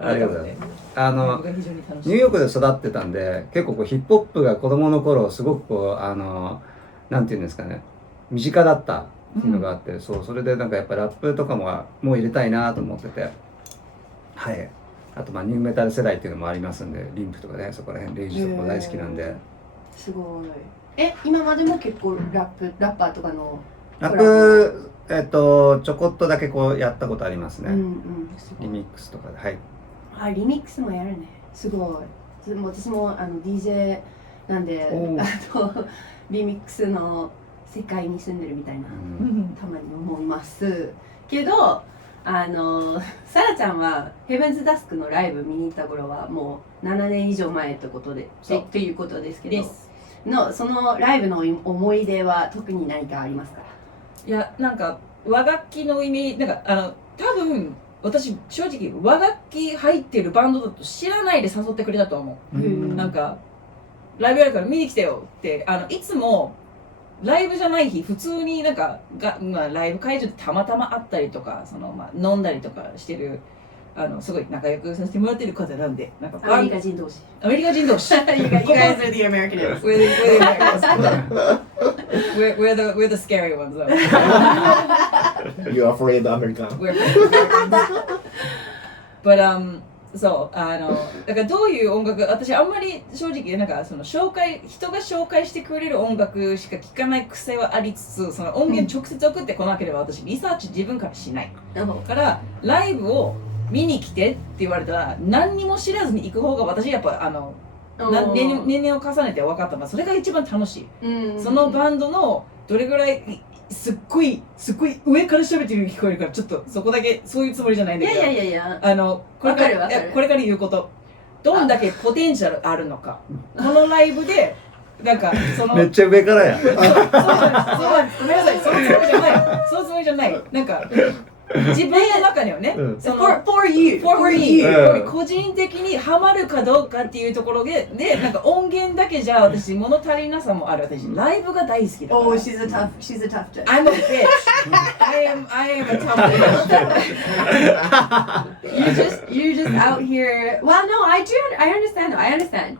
ありがとうございます。非常に楽しい。ニューヨークで育ってたんで結構ヒップホップが子供の頃すごくなんていうんですかね身近だったっていうのがあって、それでなんかやっぱラップとかもう入れたいなと思ってて、はい。あとニューメタル世代っていうのもありますんで、リンプとかね、そこら辺レイジとかも大好きなんで。すごい。今までも結構ラッパーとかのラップちょこっとだけやったことありますね。リミックスとかで、はい。リミックスもやるね。すごい。私もDJ なんでリミックスの世界に住んでるみたいな、たまに思いますけど、サラちゃんはヘブンズ・ダスクのライブ見に行った頃はもう7年以上前ってことでということですけど、そのライブの思い出は特に何かありますか？いや、なんか和楽器の意味なんか多分私正直和楽器入ってるバンドだと知らないで誘ってくれたと思う。なんかライブやるから見に来てよっていつもライブじゃない日普通になんかライブ会場でたまたま会ったりとか飲んだりとかしてるすごい仲良くさせてもらってる方なんで、なんかアメリカ人同士。You guys are the Americans. We're the Americans. We're the scary ones. You're afraid of American. We're afraid of Americans. Butそうだからどういう音楽、私あんまり正直なんかその人が紹介してくれる音楽しか聴かない癖はありつつ、その音源直接送ってこなければ私リサーチ自分からしない。だからライブを見に来てって言われたら何にも知らずに行く方が私やっぱ年齢を重ねて分かったのはそれが一番楽しい。そのバンドのどれぐらいすっごい上から喋ってるように聞こえるからちょっとそこだけそういうつもりじゃないんだけど、これから言うことどんだけポテンシャルあるのかこのライブでなんかそのめっちゃ上からや。そうごめんなさい、そのつもりじゃないなんか自分の中にはね、その for you 個人的にハマるかどうかっていうところでなんか音源だけじゃ私物足りなさもある。私ライブが大好きだから。Oh, she's a tough judge. I'm a bitch. I am a tough bitch. You're just out here. Well, no, I understand. I understand.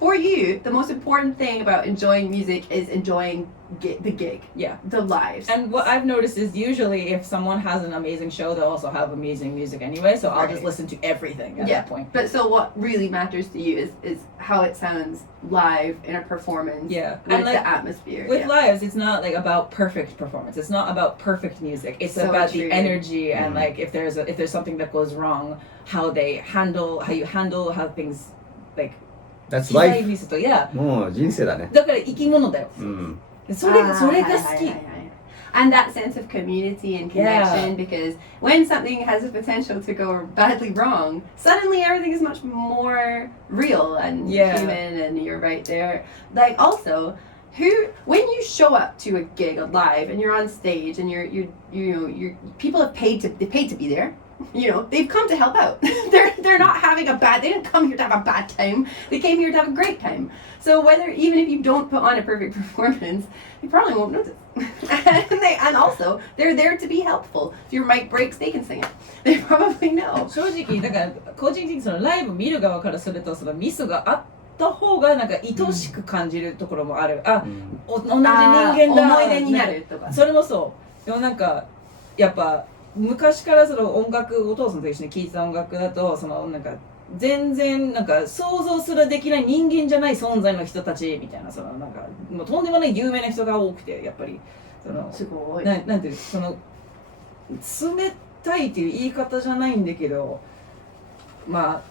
For you, the most important thing about enjoying music is enjoying the gig. Yeah. The lives. And what I've noticed is usually if someone has an amazing show, they'll also have amazing music anyway. So I'll just listen to everything at that point. But so what really matters to you is how it sounds live in a performance. Yeah. With And like, the atmosphere. with lives, it's not like about perfect performance. It's not about perfect music. It's So about true. the energy and like if there's something that goes wrong, how you handle how things like That's 機材 life. ミスと、yeah. もう人生だね。だから生き物だよ。うん。それが好き。 And that sense of community and connection, because when something has the potential to go badly wrong, suddenly everything is much more real and human, and you're right there. Like also, when you show up to a gig live and you're on stage and you're people have paid to be there. You know, they've come to help out. They're not having they didn't come here to have a bad time. They came here to have a great time. So even if you don't put on a perfect performance, you probably won't notice. and also, they're there to be helpful. If your mic breaks, they can sing it. They probably know. 正直だから個人的にそのライブ見る側からするとそのミスがあった方がなんか愛しく感じるところもある。同じ人間だ。思い出になるとか。それもそう。でもなんかやっぱ昔からその音楽お父さんと一緒に聴いてた音楽だとそのなんか全然なんか想像すらできない人間じゃない存在の人たちみたいなそのなんかもうとんでもない有名な人が多くてやっぱりそのすごい。なんていうその冷たいっていう言い方じゃないんだけどま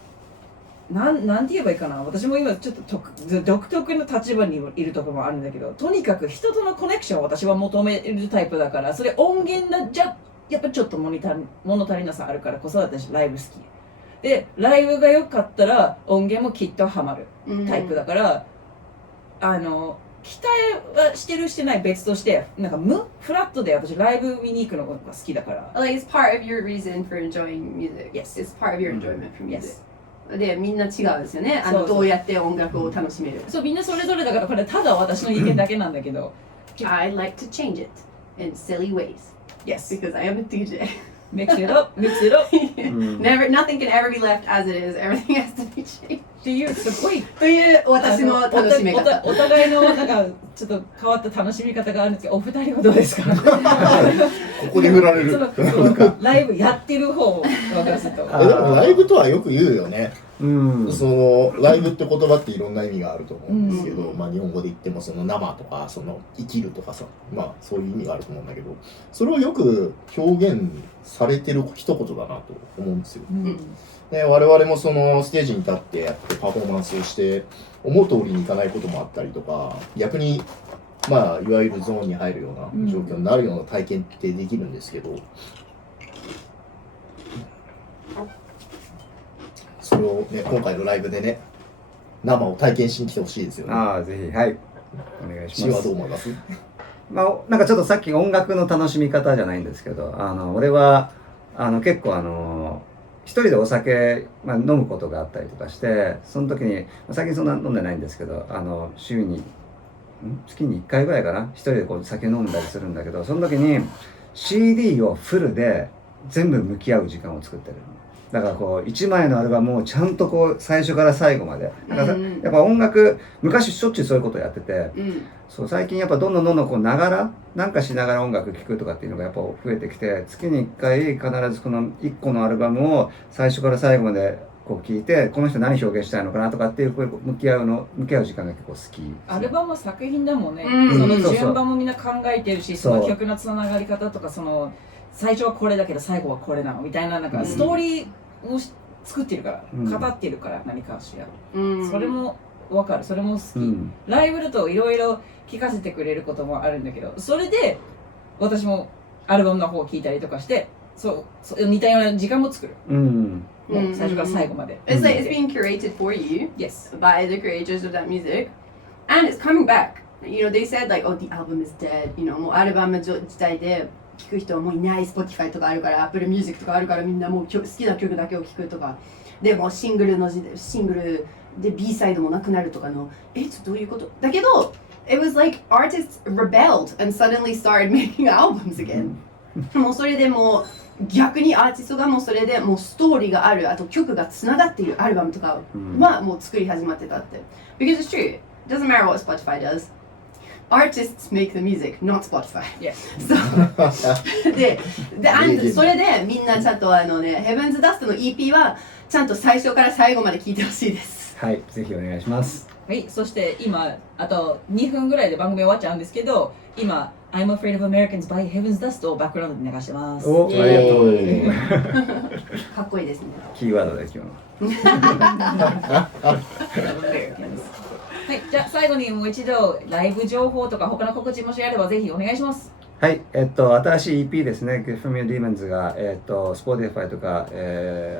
あなんて言えばいいかな。私も今ちょっと独特の立場にいるところもあるんだけどとにかく人とのコネクションを私は求めるタイプだからそれ音源じゃやっぱちょっと物足りなさあるからこそ私ライブ好きでライブが良かったら音源もきっとハマるタイプだから、期待はしてるしてない別としてなんかフラットで私ライブ見に行くのが好きだから Like it's part of your reason for enjoying music. Yes. It's part of your enjoyment for music. Yes. でみんな違うんですよね。そうどうやって音楽を楽しめる。そうみんなそれぞれだからこれただ私の意見だけなんだけどI like to change it in silly ways Yes. because I am a DJ. Mix it up. Nothing can ever be left as it is. Everything has to be changed. っていうすごいという私の楽しみ方。お互いのなんかちょっと変わった楽しみ方があるんですけどお二人はどうですかここで振られる。そのライブやってる方からするとでもライブとはよく言うよね。うん。そのライブって言葉っていろんな意味があると思うんですけど、まあ日本語で言ってもその生とかその生きるとかさ、まあそういう意味があると思うんだけど、それをよく表現されてる一言だなと思うんですよ。で我々もそのステージに立ってやってパフォーマンスをして思う通りにいかないこともあったりとか、逆にまあいわゆるゾーンに入るような状況になるような体験ってできるんですけど、それをね今回のライブでね生を体験しに来てほしいですよね。ああ、ぜひ、はい。お願いしシーはます。どう思います？まあ、なんかちょっとさっき音楽の楽しみ方じゃないんですけど、俺は、結構一人でお酒、飲むことがあったりとかして、その時に、最近そんな飲んでないんですけど、週に、月に1回ぐらいかな、一人でこう酒飲んだりするんだけど、その時に CD をフルで全部向き合う時間を作ってる。だからこう1枚のアルバムをちゃんとこう最初から最後までなんかうんやっぱ音楽昔しょっちゅうそういうことやってて、うんそう最近やっぱどんどんこうながらなんかしながら音楽聴くとかっていうのがやっぱ増えてきて、月に1回必ずこの1個のアルバムを最初から最後までこう聴いて、この人何表現したいのかなとかっていうこう向き合う時間が結構好き。アルバムは作品だもんね、うんそのそうそう順番もみんな考えてるし、そそうの曲のつながり方とか、その最初はこれだけど最後はこれなのみたいな、なんかストーリーを作ってるから、うん語ってるから何かしら、うんそれも分かる、それも好き、うんライブだといろいろ聴かせてくれることもあるんだけど、それで私もアルバムの方を聴いたりとかして、そう似たような時間も作る、うんもう最初から最後まで、 It's like it's being curated for you Yes. by the creators of that music, and it's coming back. You know, they said like, oh, the album is dead. You know, もうアルバム自体で聴く人はもういない。Spotify とかあるから、Apple Music とかあるから、みんなもう好きな曲だけを聴くとか。でもシングルで B サイドもなくなるとかの、どういうことだけど、it was like artists rebelled and suddenly started making albums again. もうそれでもう逆にアーティストがもうそれでもうストーリーがある、あと曲がつながっているアルバムとかはもう作り始まってたって。Because it's true. It doesn't matter what Spotify does. Artists make the music, not Spotify. Yes. そうで、それでみんなちゃんとHeaven's Dust の EP はちゃんと最初から最後まで聴いてほしいです。はい、ぜひお願いします。はい、そして今あと2分ぐらいで番組終わっちゃうんですけど、今 I'm Afraid of Americans by Heaven's Dust をバックグラウンドで流してます。お、ありがとう。かっこいいですね。キーワードで今日の。はい、じゃあ最後にもう一度ライブ情報とか他の告知もしあればぜひお願いします。はい、新しい EP ですね、Gift from Your Demons が、Spotify とか、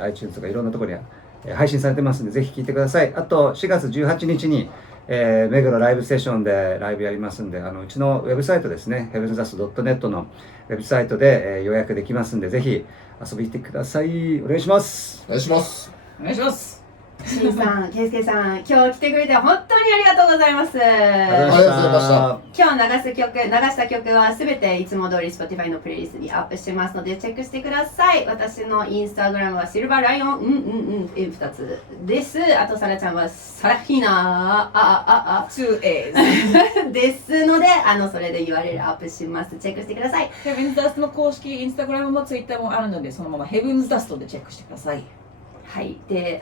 iTunes とかいろんなところに配信されてますんで、ぜひ聴いてください。あと、4月18日に、目黒ライブセッションでライブやりますんで、うちのウェブサイトですね、heavensdust.net のウェブサイトで、予約できますんで、ぜひ遊びに来てください。お願いします。お願いします。お願いします。しんさん、けいすけさん、今日来てくれて本当にありがとうございます。りがとうございました今日流した曲はすべていつも通り Spotify のプレイリストにアップしてますのでチェックしてください。私のインスタグラムはシルバーライオン2つです。あとサラちゃんはサラヒナ2A's ですのでそれで URL アップします。チェックしてください。 Heaven's Dust の公式インスタグラムも Twitter もあるので、そのまま Heaven's Dust でチェックしてください。はい、で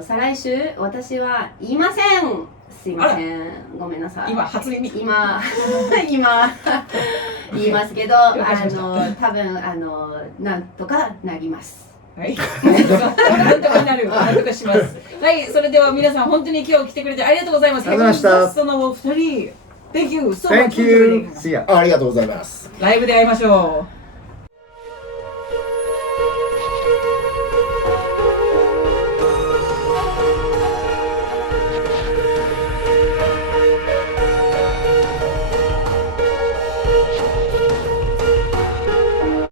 再来週私は言いません。すいません、ごめんなさい。今初耳。今言いますけど多分なんとかなります。はい。なんとかなる。なんとかします。はい、それでは皆さん本当に今日来てくれてありがとうございます。ありがとうございました Heaven's Dust のお二人、Thank you so much Thank for you! joining. See ya! ありがとうございます。ライブで会いましょう。